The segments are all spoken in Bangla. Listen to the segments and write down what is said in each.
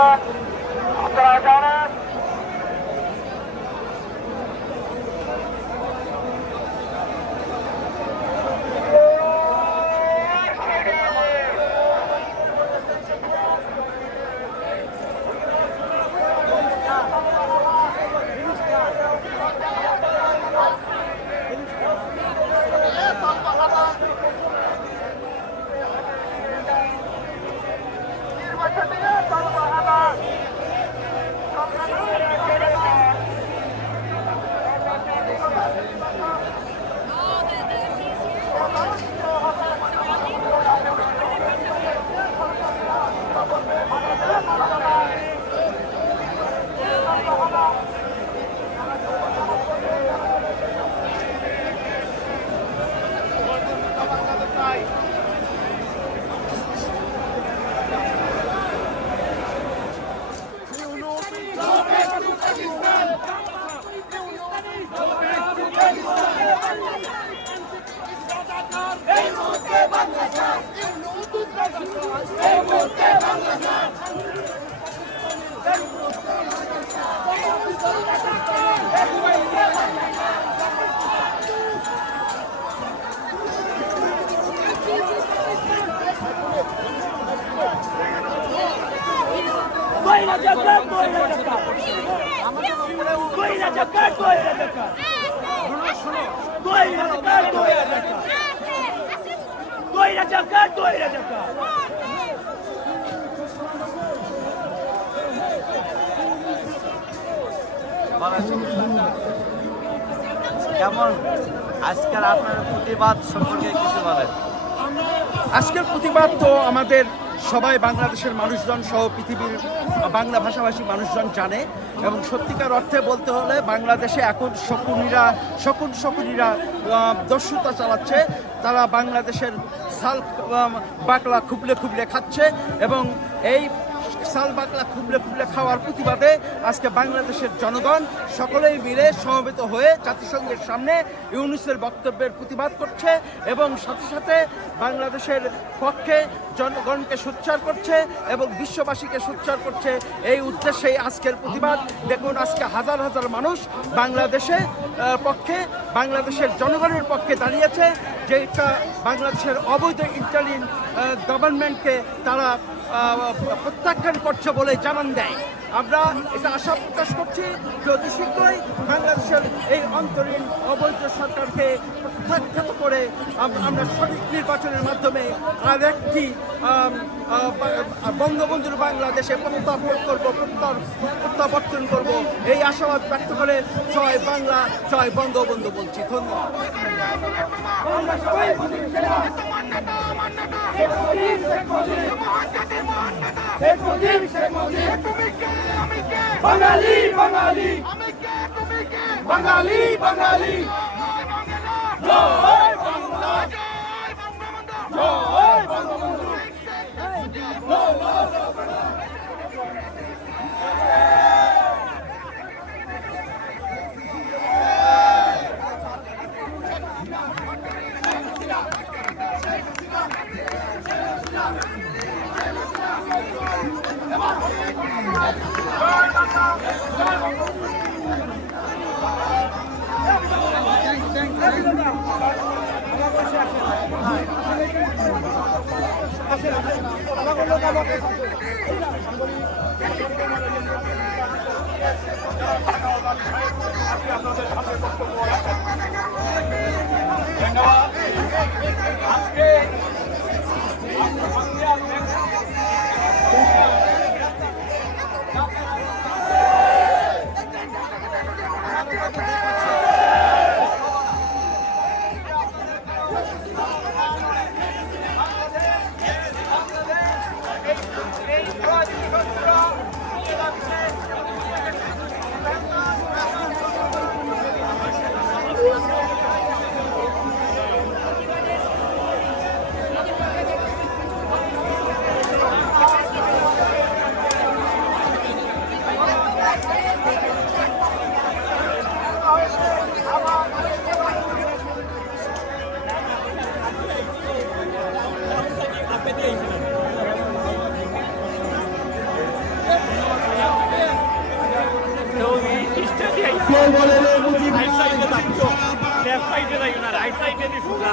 আপনারা জানেন কেমন? আজকের আপনার প্রতিবাদ সম্পর্কে কিছু বলেন। আজকের প্রতিবাদ তো আমাদের সবাই বাংলাদেশের মানুষজন সহ পৃথিবীর বাংলা ভাষাভাষী মানুষজন জানে এবং সত্যিকার অর্থে বলতে হলে বাংলাদেশে এখন শকুনিরা, শকুন শকুনিরা দস্যুতা চালাচ্ছে। তারা বাংলাদেশের সাল বাকলা খুবলে খুবলে খাচ্ছে এবং এই সাল বাকলা খুবলে খুবলে খাওয়ার প্রতিবাদে আজকে বাংলাদেশের জনগণ সকলেই মিলে সমবেত হয়ে জাতিসংঘের সামনে ইউনুসের বক্তব্যের প্রতিবাদ করছে এবং সাথে সাথে বাংলাদেশের পক্ষে জনগণকে সোচ্চার করছে এবং বিশ্ববাসীকে সোচ্চার করছে। এই উদ্দেশ্যেই আজকের প্রতিবাদ। দেখুন, আজকে হাজার হাজার মানুষ বাংলাদেশে পক্ষে, বাংলাদেশের জনগণের পক্ষে দাঁড়িয়েছে। যেটা বাংলাদেশের অবৈধ ইন্টারিম গভর্নমেন্টকে তারা প্রত্যাখ্যান করছে বলে জানান দেয়। আমরা এটা আশা প্রকাশ করছি যে অতি শীঘ্রই বাংলাদেশের এই অন্তরীণ অবৈধ সরকারকে প্রত্যাখ্যাত করে আমরা সঠিক নির্বাচনের মাধ্যমে আর একটি বঙ্গবন্ধুর বাংলাদেশে প্রত্যাপন করব প্রত্যাবর্তন করব, এই আশাবাদ ব্যক্ত করে জয় বাংলা, জয় বঙ্গবন্ধু বলছি। ধন্যবাদ। বাঙালি বাঙালি। বাঙালি বাঙালি। আসেন আসেন রাইট সাইডে দিছো না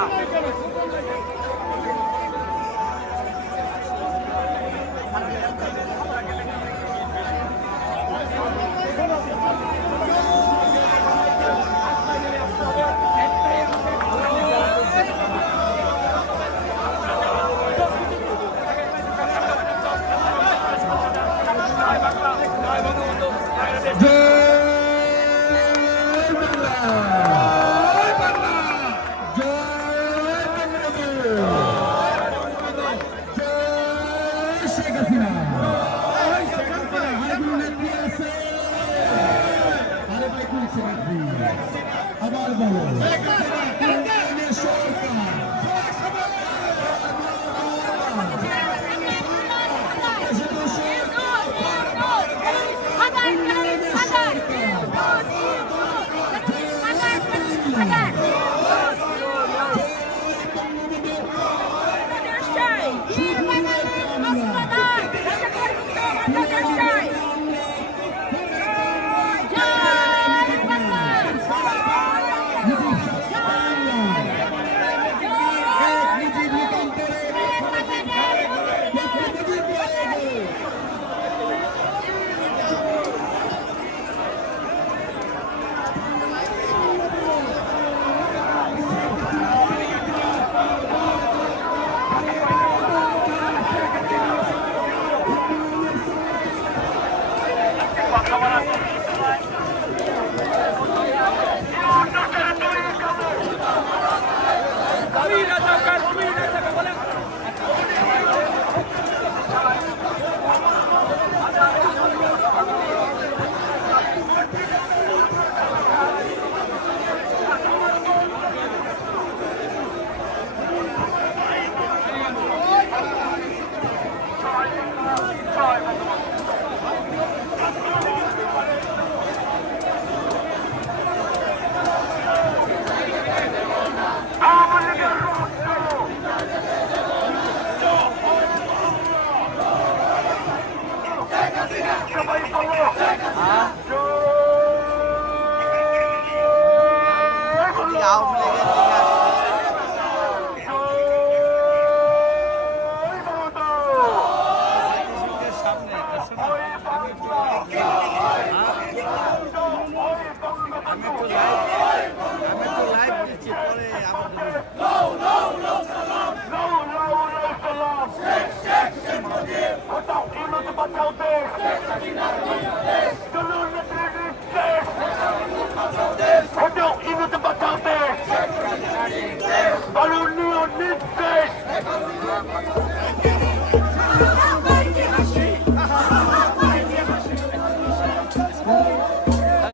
Balloon